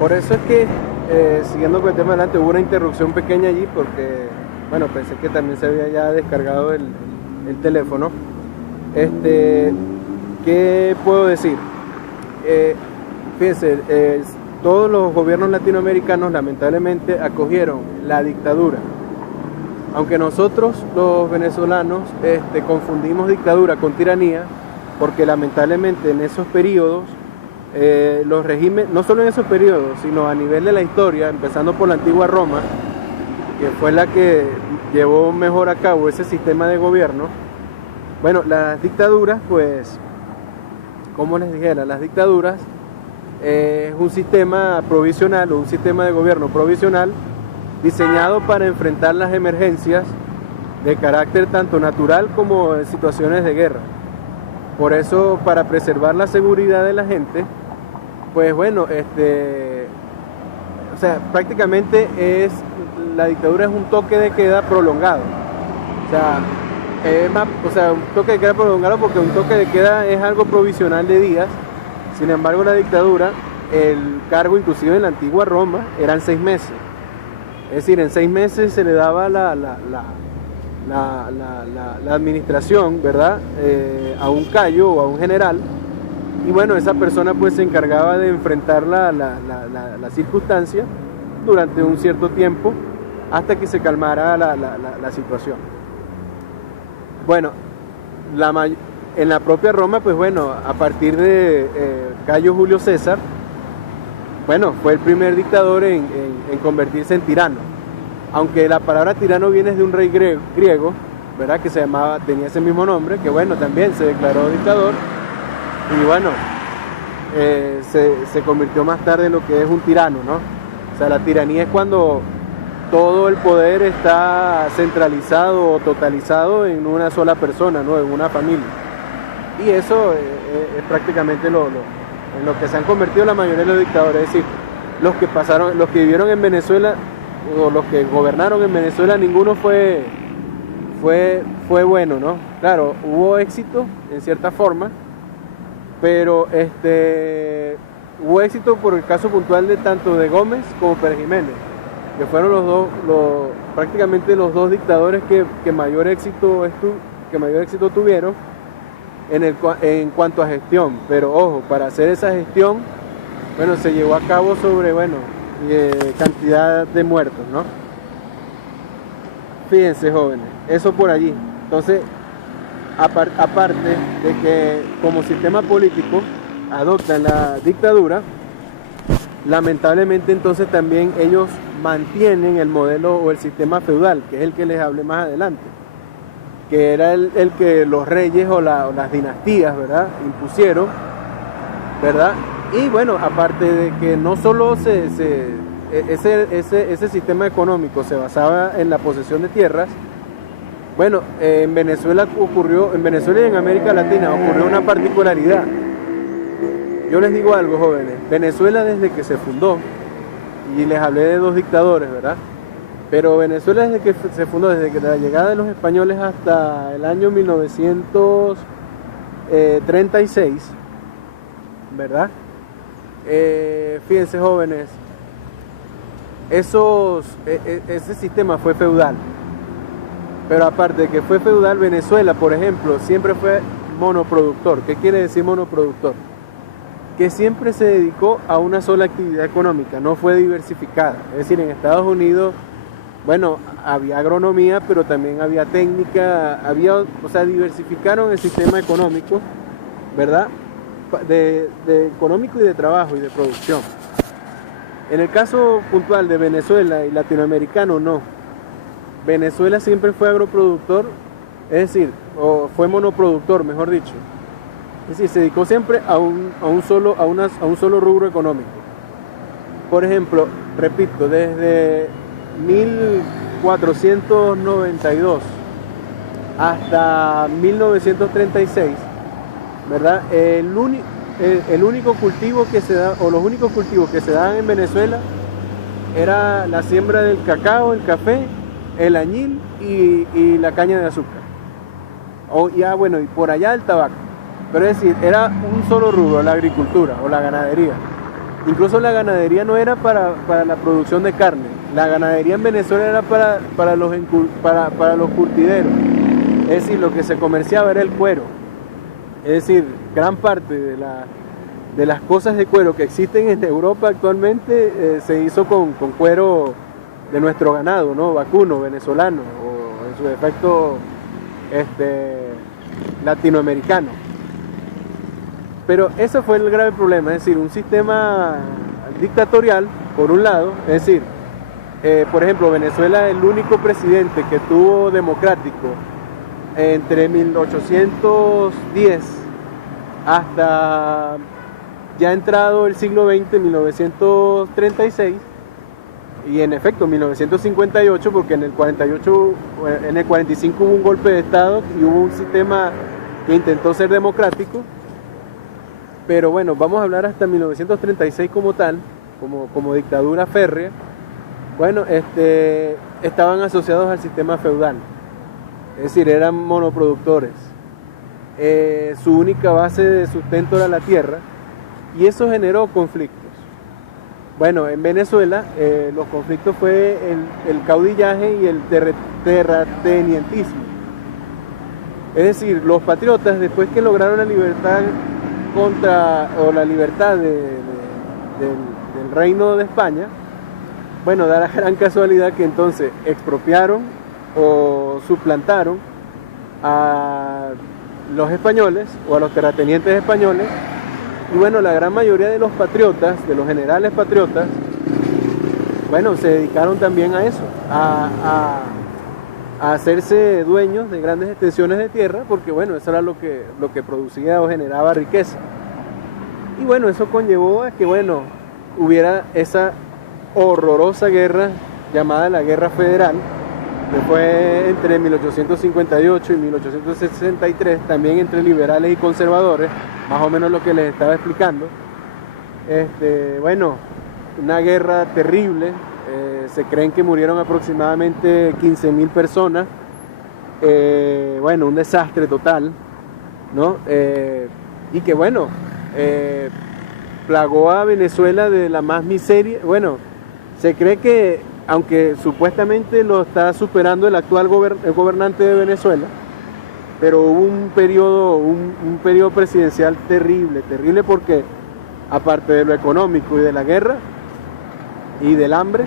Por eso es que, siguiendo con el tema adelante, hubo una interrupción pequeña allí porque, bueno, pensé que también se había ya descargado el teléfono. ¿Qué puedo decir? Fíjense, todos los gobiernos latinoamericanos lamentablemente acogieron la dictadura. Aunque nosotros los venezolanos confundimos dictadura con tiranía, porque lamentablemente en esos periodos, los regímenes, no solo en esos periodos, sino a nivel de la historia, empezando por la antigua Roma, que fue la que llevó mejor a cabo ese sistema de gobierno. Bueno, las dictaduras, pues, como les dijera, las dictaduras es un sistema provisional o un sistema de gobierno provisional diseñado para enfrentar las emergencias de carácter tanto natural como en situaciones de guerra. Por eso, para preservar la seguridad de la gente, pues bueno, o sea, prácticamente la dictadura es un toque de queda prolongado. O sea, un toque de queda prolongado porque un toque de queda es algo provisional de días. Sin embargo, la dictadura, el cargo inclusive en la antigua Roma, eran 6 meses. Es decir, en 6 meses se le daba la administración, ¿verdad? A un cayo o a un general. Y bueno, esa persona pues se encargaba de enfrentar la circunstancia durante un cierto tiempo hasta que se calmara la situación. Bueno, en la propia Roma, pues bueno, a partir de Cayo Julio César, bueno, fue el primer dictador en convertirse en tirano. Aunque la palabra tirano viene de un rey griego, ¿verdad? Que tenía ese mismo nombre, que bueno, también se declaró dictador. Y bueno, se convirtió más tarde en lo que es un tirano, ¿no? O sea, la tiranía es cuando todo el poder está centralizado o totalizado en una sola persona, ¿no? En una familia. Y eso es prácticamente en lo que se han convertido la mayoría de los dictadores. Es decir, los que vivieron en Venezuela o los que gobernaron en Venezuela, ninguno fue bueno, ¿no? Claro, hubo éxito en cierta forma, pero hubo éxito por el caso puntual de tanto de Gómez como Pérez Jiménez, que fueron prácticamente los dos dictadores que mayor éxito tuvieron en cuanto a gestión. Pero ojo, para hacer esa gestión, bueno, se llevó a cabo sobre, cantidad de muertos, ¿no? Fíjense, jóvenes, eso por allí. Entonces, aparte de que como sistema político adoptan la dictadura, lamentablemente entonces también ellos mantienen el modelo o el sistema feudal, que es el que les hablé más adelante, que era el que los reyes o las dinastías, ¿verdad?, impusieron, ¿verdad? Y bueno, aparte de que no solo ese sistema económico se basaba en la posesión de tierras, bueno, en Venezuela y en América Latina ocurrió una particularidad. Yo les digo algo, jóvenes, Venezuela desde que se fundó, y les hablé de 2 dictadores, ¿verdad? Pero Venezuela desde que se fundó, desde que la llegada de los españoles hasta el año 1936, ¿verdad? Fíjense, jóvenes, ese sistema fue feudal. Pero aparte de que fue feudal, Venezuela, por ejemplo, siempre fue monoproductor. ¿Qué quiere decir monoproductor? Que siempre se dedicó a una sola actividad económica, no fue diversificada. Es decir, en Estados Unidos, bueno, había agronomía, pero también había técnica, diversificaron el sistema económico, ¿verdad? Económico y de trabajo y de producción. En el caso puntual de Venezuela y latinoamericano, no. Venezuela siempre fue agroproductor, es decir, o fue monoproductor, mejor dicho. Es decir, se dedicó siempre a un solo rubro económico. Por ejemplo, repito, desde 1492 hasta 1936, ¿verdad? El único cultivo que se da, o los únicos cultivos que se daban en Venezuela, era la siembra del cacao, el café, el añil y la caña de azúcar. Y por allá el tabaco. Pero es decir, era un solo rubro, la agricultura o la ganadería. Incluso la ganadería no era para la producción de carne. La ganadería en Venezuela era para los curtideros. Es decir, lo que se comerciaba era el cuero. Es decir, gran parte de las cosas de cuero que existen en Europa actualmente se hizo con cuero de nuestro ganado, ¿no? Vacuno, venezolano, o en su defecto latinoamericano. Pero ese fue el grave problema, es decir, un sistema dictatorial, por un lado, es decir, por ejemplo, Venezuela es el único presidente que tuvo democrático entre 1810 hasta ya entrado el siglo XX, 1936, y en efecto 1958, porque en el 45 hubo un golpe de Estado y hubo un sistema que intentó ser democrático. Pero bueno, vamos a hablar hasta 1936 como tal, como dictadura férrea. Bueno, estaban asociados al sistema feudal, es decir, eran monoproductores. Su única base de sustento era la tierra y eso generó conflictos. Bueno, en Venezuela los conflictos fue el caudillaje y el terratenientismo. Es decir, los patriotas, después que lograron la libertad la libertad del reino de España, bueno, da la gran casualidad que entonces expropiaron o suplantaron a los españoles o a los terratenientes españoles, y bueno, la gran mayoría de los patriotas, de los generales patriotas, bueno, se dedicaron también a eso, a hacerse dueños de grandes extensiones de tierra, porque bueno, eso era lo que producía o generaba riqueza. Y bueno, eso conllevó a que bueno, hubiera esa horrorosa guerra llamada la Guerra Federal, que fue entre 1858 y 1863, también entre liberales y conservadores, más o menos lo que les estaba explicando. Bueno, una guerra terrible. Se creen que murieron aproximadamente 15.000 personas. Bueno, un desastre total, ¿no? Y que bueno, plagó a Venezuela de la más miseria. Bueno, se cree que, aunque supuestamente lo está superando el actual gobernante de Venezuela, pero hubo un periodo presidencial terrible porque aparte de lo económico y de la guerra y del hambre,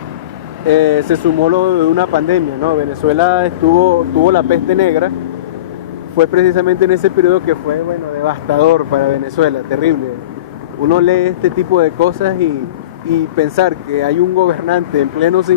se sumó lo de una pandemia, ¿no? Venezuela tuvo la peste negra. Fue precisamente en ese periodo que fue, bueno, devastador para Venezuela, terrible. Uno lee este tipo de cosas y pensar que hay un gobernante en pleno siglo